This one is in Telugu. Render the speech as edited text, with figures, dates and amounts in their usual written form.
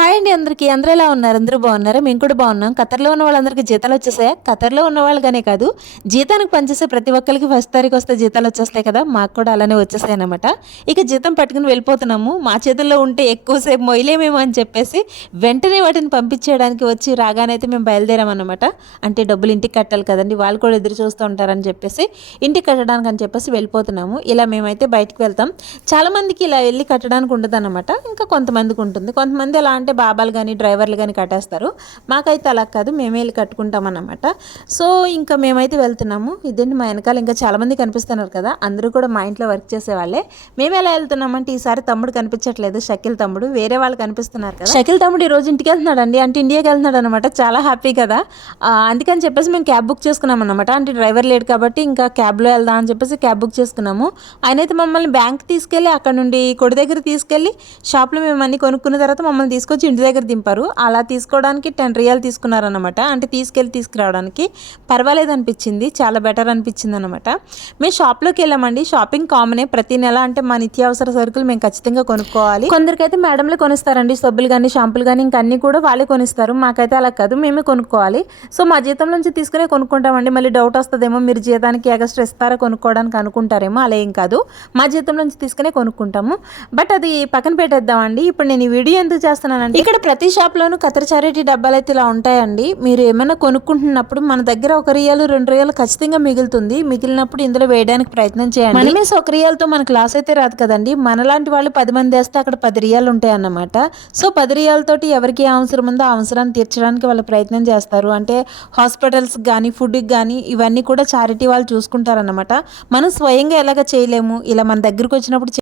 హాయ్ అండి అందరికీ. అందరూ ఎలా ఉన్నారు? అందరూ బాగున్నారా? మేము కూడా బాగున్నాం. ఖతర్లో ఉన్న వాళ్ళందరికీ జీతాలు వచ్చేసాయా? ఖతర్లో ఉన్న వాళ్ళగానే కాదు, జీతానికి పనిచేసే ప్రతి ఒక్కరికి ఫస్ట్ తారీఖు వస్తే జీతాలు వచ్చేస్తాయి కదా, మాకు కూడా అలానే వచ్చేసాయన్నమాట. ఇక జీతం పట్టుకుని వెళ్ళిపోతున్నాము. మా చేతుల్లో ఉంటే ఎక్కువసేపు మొయ్యలేమేమో అని చెప్పేసి వెంటనే వాటిని పంపించేయడానికి వచ్చి రాగానైతే మేము బయలుదేరామన్నమాట. అంటే డబ్బులు ఇంటికి కట్టాలి కదండి, వాళ్ళు కూడా ఎదురు చూస్తూ ఉంటారని చెప్పేసి ఇంటికి కట్టడానికి అని చెప్పేసి వెళ్ళిపోతున్నాము. ఇలా మేమైతే బయటికి వెళ్తాం. చాలామందికి ఇలా వెళ్ళి కట్టడానికి ఉండదు అనమాట. ఇంకా కొంతమందికి ఉంటుంది. కొంతమంది ఎలా అంటే బాబాలు కానీ డ్రైవర్లు కానీ కట్టేస్తారు. మాకైతే అలా కాదు, మేమే వెళ్ళి కట్టుకుంటాం అన్నమాట. సో ఇంకా మేమైతే వెళ్తున్నాము. ఇదేంటి మా వెనకాల ఇంకా చాలామంది కనిపిస్తున్నారు కదా, అందరూ కూడా మా ఇంట్లో వర్క్ చేసేవాళ్ళే. మేము ఎలా వెళ్తున్నామంటే ఈసారి తమ్ముడు కనిపించట్లేదు, షకిల్ తమ్ముడు, వేరే వాళ్ళు కనిపిస్తున్నారు కదా. షకిల్ తమ్ముడు ఈరోజు ఇంటికి వెళ్తున్నాడు అండి, అంటే ఇండియాకి వెళ్తున్నాడు అనమాట. చాలా హ్యాపీ కదా. అందుకని చెప్పేసి మేము క్యాబ్ బుక్ చేసుకున్నాం అనమాట. అంటే డ్రైవర్ లేడు కాబట్టి ఇంకా క్యాబ్లో వెళ్దాం అని చెప్పేసి క్యాబ్ బుక్ చేసుకున్నాము. ఆయన అయితే మమ్మల్ని బ్యాంక్ తీసుకెళ్ళి అక్కడ నుండి కొడి దగ్గర తీసుకెళ్ళి షాప్లో మేము అన్ని కొనుక్కున్న తర్వాత మమ్మల్ని తీసుకొచ్చి ఇంటి దగ్గర దింపారు. అలా తీసుకోవడానికి 10 రియాలు తీసుకున్నారనమాట. అంటే తీసుకురావడానికి పర్వాలేదు అనిపించింది, చాలా బెటర్ అనిపించింది అనమాట. మేము షాప్లోకి వెళ్ళామండి. షాపింగ్ కామనే, ప్రతి నెల అంటే మా నిత్యావసర సరుకులు మేము ఖచ్చితంగా కొనుక్కోవాలి. కొందరికైతే మేడంలే కొనిస్తారండి, సబ్బులు కానీ షాంపులు కానీ ఇంకా అన్ని కూడా వాళ్ళే కొనిస్తారు. మాకైతే అలా కాదు, మేమే కొనుక్కోవాలి. సో మా జీతం నుంచి తీసుకునే కొనుక్కుంటామండి. మళ్ళీ డౌట్ వస్తుందేమో, మీరు జీతానికి ఎక్స్ట్రా ఇస్తారా కొనుక్కోవడానికి అనుకుంటారేమో. అలా ఏం కాదు, మా జీతం నుంచి తీసుకునే కొనుక్కుంటాము. బట్ అది పక్కన పెట్టేద్దామండి. ఇప్పుడు నేను ఈ వీడియో ఎందుకు చేస్తున్నానంటే, ఇక్కడ ప్రతి షాప్లోనూ కతర్ చారిటీ డబ్బాలు అయితే ఇలా ఉంటాయండి. మీరు ఏమైనా కొనుక్కుంటున్నప్పుడు మన దగ్గర 1 రియాలు 2 రియాలు ఖచ్చితంగా మిగులుతుంది. మిగిలినప్పుడు ఇందులో వేయడానికి ప్రయత్నం చేయండి. మనమేసి 1 రియాలతో మనకు లాస్ అయితే రాదు కదండి. మనలాంటి వాళ్ళు 10 మంది వేస్తే అక్కడ 10 రియాలు ఉంటాయి అన్నమాట. సో 10 రియాలతోటి ఎవరికి అవసరం ఉందో ఆ అవసరాన్ని తీర్చడానికి వాళ్ళు ప్రయత్నం చేస్తారు. అంటే హాస్పిటల్స్ కానీ ఫుడ్కి కానీ ఇవన్నీ కూడా చారిటీ వాళ్ళు చూసుకుంటారన్నమాట. మనం స్వయంగా ఎలాగ చేయలేము, ఇలా మన దగ్గరకు వచ్చినప్పుడు